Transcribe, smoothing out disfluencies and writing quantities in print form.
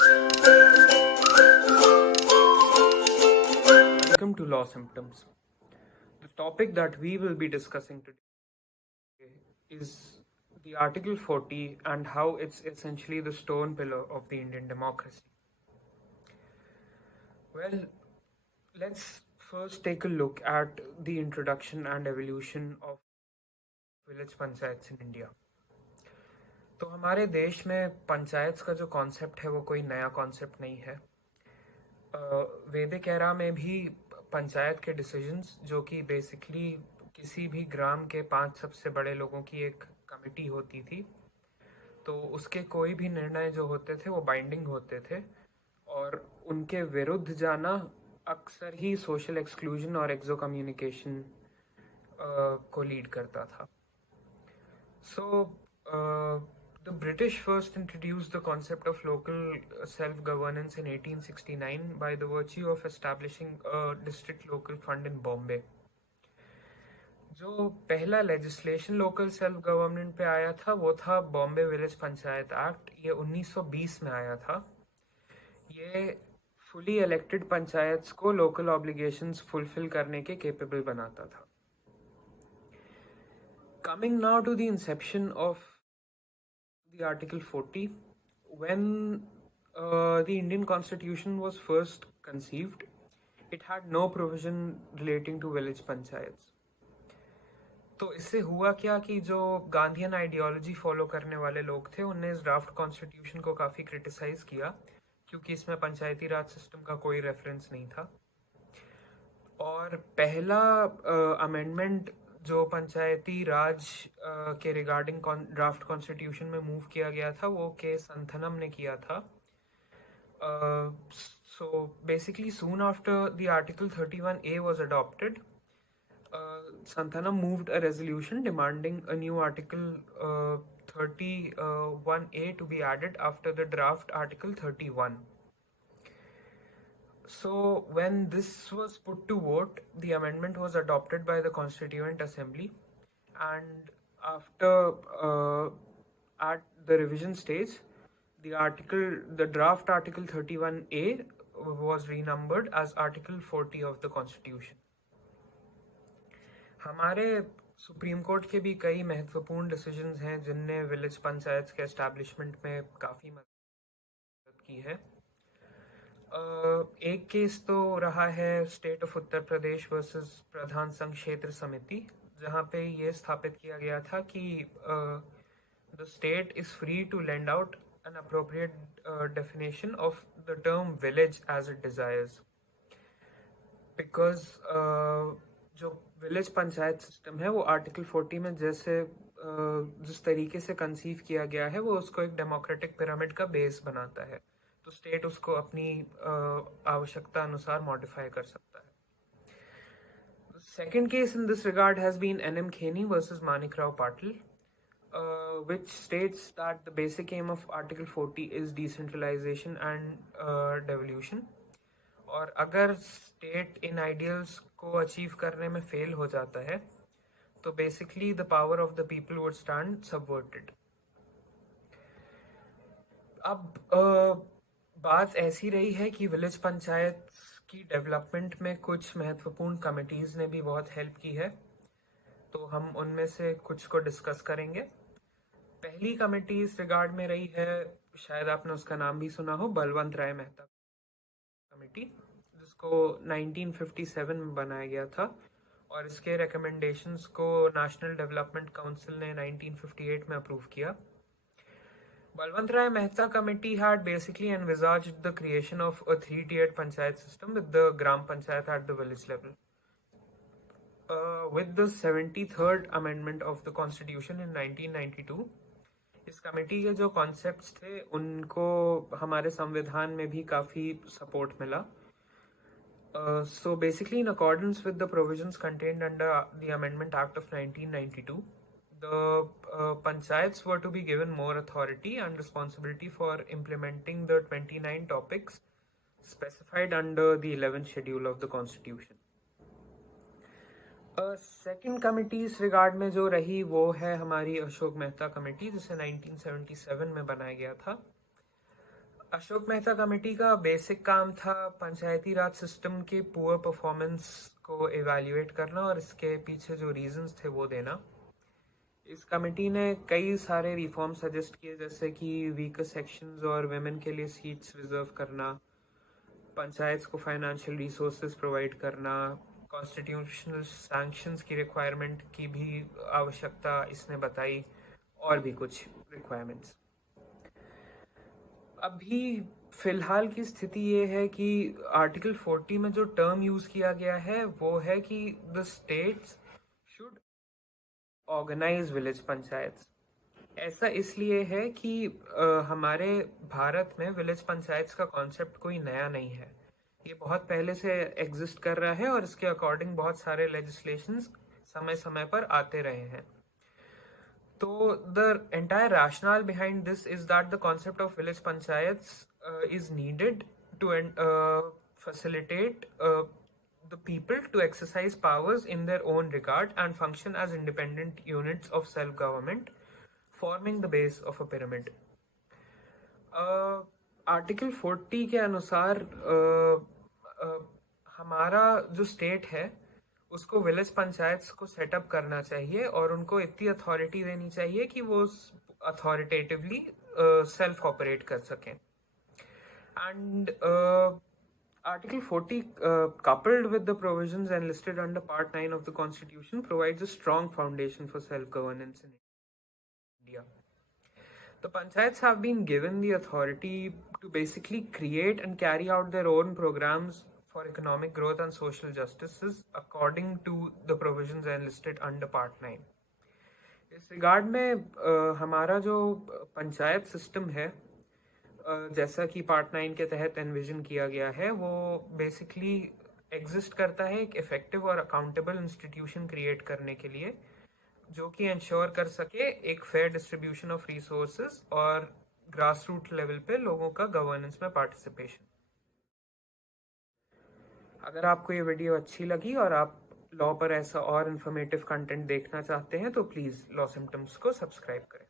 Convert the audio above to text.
Welcome to Law Symptoms. The topic that we will be discussing today is the Article 40 and how it's essentially the stone pillar of the Indian democracy. Well, let's first take a look at the introduction and evolution of village panchayats in India. तो हमारे देश में पंचायत का जो concept है वो कोई नया कॉन्सेप्ट नहीं है। वैदिक एरा में भी पंचायत के डिसीजंस, जो कि बेसिकली किसी भी ग्राम के 5 सबसे बड़े लोगों की एक कमेटी होती थी, तो उसके कोई भी निर्णय जो होते थे वो बाइंडिंग होते थे और उनके विरुद्ध जाना अक्सर ही सोशल एक्सक्लूजन और एक्सो कम्युनिकेशन को लीड करता था। The British first introduced the concept of local self-governance in 1869 by the virtue of establishing a district local fund in Bombay. जो पहला लेजिस्लेशन लोकल सेल्फ गवर्नमेंट पे आया था वो था बॉम्बे विलेज पंचायत एक्ट। ये 1920 में आया था। ये फुली इलेक्टेड पंचायत्स को लोकल ऑब्लिगेशंस फुलफिल करने के केपेबल बनाता था। Coming now to the inception of the Article 40, when the Indian Constitution was first conceived, it had no provision relating to village panchayats. तो इससे हुआ क्या कि जो गांधीयन आइडियोलॉजी फॉलो करने वाले लोग थे उनने इस ड्राफ्ट कॉन्स्टिट्यूशन को काफ़ी क्रिटिसाइज किया, क्योंकि इसमें पंचायती राज सिस्टम का कोई रेफरेंस नहीं था। और पहला अमेंडमेंट जो पंचायती राज के रिगार्डिंग ड्राफ्ट कॉन्स्टिट्यूशन में मूव किया गया था वो के संथनम ने किया था। So basically soon after the article 31A was adopted, Santhanam moved a resolution demanding a new article 31A to be added after the draft article 31. So when this was put to vote, the amendment was adopted by the Constituent Assembly, and after at the revision stage, the draft article 31A was renumbered as article 40 of the Constitution. हमारे supreme court के भी कई महत्वपूर्ण decisions हैं जिनने village panchayat के establishment में काफ़ी मदद की है। एक केस तो रहा है state of Uttar Pradesh versus Pradhan Sangh Kshetra समिति, जहाँ पे ये स्थापित किया गया था कि the state is free to lend out an appropriate definition of the term village as it desires, because जो विलेज पंचायत सिस्टम है वो आर्टिकल 40 में जिस तरीके से कंसीव किया गया है वो उसको एक डेमोक्रेटिक पिरामिड का बेस बनाता है, तो स्टेट उसको अपनी आवश्यकता अनुसार मॉडिफाई कर सकता है। Second case in this regard has been N.M. Khenny versus Manik Rao Patil, which states that the basic aim of Article 40 is decentralization and devolution, और अगर स्टेट इन आइडियल्स को अचीव करने में फेल हो जाता है तो basically the power of the people would stand subverted. अब बात ऐसी रही है कि विलेज पंचायत की डेवलपमेंट में कुछ महत्वपूर्ण कमिटीज़ ने भी बहुत हेल्प की है, तो हम उनमें से कुछ को डिस्कस करेंगे। पहली कमेटी इस रिगार्ड में रही है, शायद आपने उसका नाम भी सुना हो, बलवंत राय मेहता कमेटी, जिसको 1957 में बनाया गया था और इसके रिकमेंडेशंस को नेशनल डेवलपमेंट काउंसिल ने 1958 में अप्रूव किया। Balwant Rai Mehta committee had basically envisaged the creation of a 3-tiered panchayat system with the gram panchayat at the village level. With the 73rd amendment of the constitution in 1992, इस committee के जो concepts थे उनको हमारे संविधान में भी काफ़ी सपोर्ट मिला। So basically, in accordance with the provisions contained under the Amendment Act of 1992, the panchayats were to be given more authority and responsibility for implementing the 29 topics specified under the 11th schedule of the Constitution. Second committee इस regard में जो रही वो है हमारी Ashok Mehta committee, जिसे 1977 में बनाया गया था। अशोक मेहता कमेटी का बेसिक काम था पंचायती राज सिस्टम के पुअर परफॉर्मेंस को इवैल्यूएट करना और इसके पीछे जो रीजंस थे वो देना। इस कमेटी ने कई सारे रिफॉर्म सजेस्ट किए, जैसे कि वीकर सेक्शंस और वेमेन के लिए सीट्स रिजर्व करना, पंचायत को फाइनेंशियल रिसोर्सेज प्रोवाइड करना, कॉन्स्टिट्यूशनल सैंक्शंस की रिक्वायरमेंट की भी आवश्यकता इसने बताई, और भी कुछ रिक्वायरमेंट्स। अभी फिलहाल की स्थिति ये है कि आर्टिकल 40 में जो टर्म यूज किया गया है वो है कि the states should organise village panchayat. ऐसा इसलिए है कि हमारे भारत में विलेज पंचायत का कॉन्सेप्ट कोई नया नहीं है, ये बहुत पहले से एग्जिस्ट कर रहा है और इसके अकॉर्डिंग बहुत सारे लेजिस्लेशंस समय समय पर आते रहे हैं। So the entire rationale behind this is that the concept of village panchayats is needed to facilitate the people to exercise powers in their own regard and function as independent units of self-government, forming the base of a pyramid. Article 40 के अनुसार हमारा जो state है उसको village panchayat को setup करना चाहिए और उनको इतनी अथॉरिटी देनी चाहिए कि वो अथॉरिटेटिवली सेल्फ ऑपरेट कर सकें। And article 40 coupled with the provisions enlisted under part 9 of the constitution provides a strong foundation for self governance in India. The panchayats have been given the authority to basically create and carry out their own programs for economic growth and social justices according to the provisions enlisted under part 9. इस regard में हमारा जो panchayat system है जैसा कि part 9 के तहत envision किया गया है वो बेसिकली एग्जिस्ट करता है एक इफेक्टिव और अकाउंटेबल इंस्टीट्यूशन क्रिएट करने के लिए, जो कि इंश्योर कर सके एक फेयर डिस्ट्रीब्यूशन ऑफ रिसोर्सेज और ग्रास रूट लेवल पे लोगों का गवर्नेंस में पार्टिसिपेशन। अगर आपको ये वीडियो अच्छी लगी और आप लॉ पर ऐसा और इन्फॉर्मेटिव कंटेंट देखना चाहते हैं तो प्लीज़ लॉ सिम्टम्स को सब्सक्राइब करें।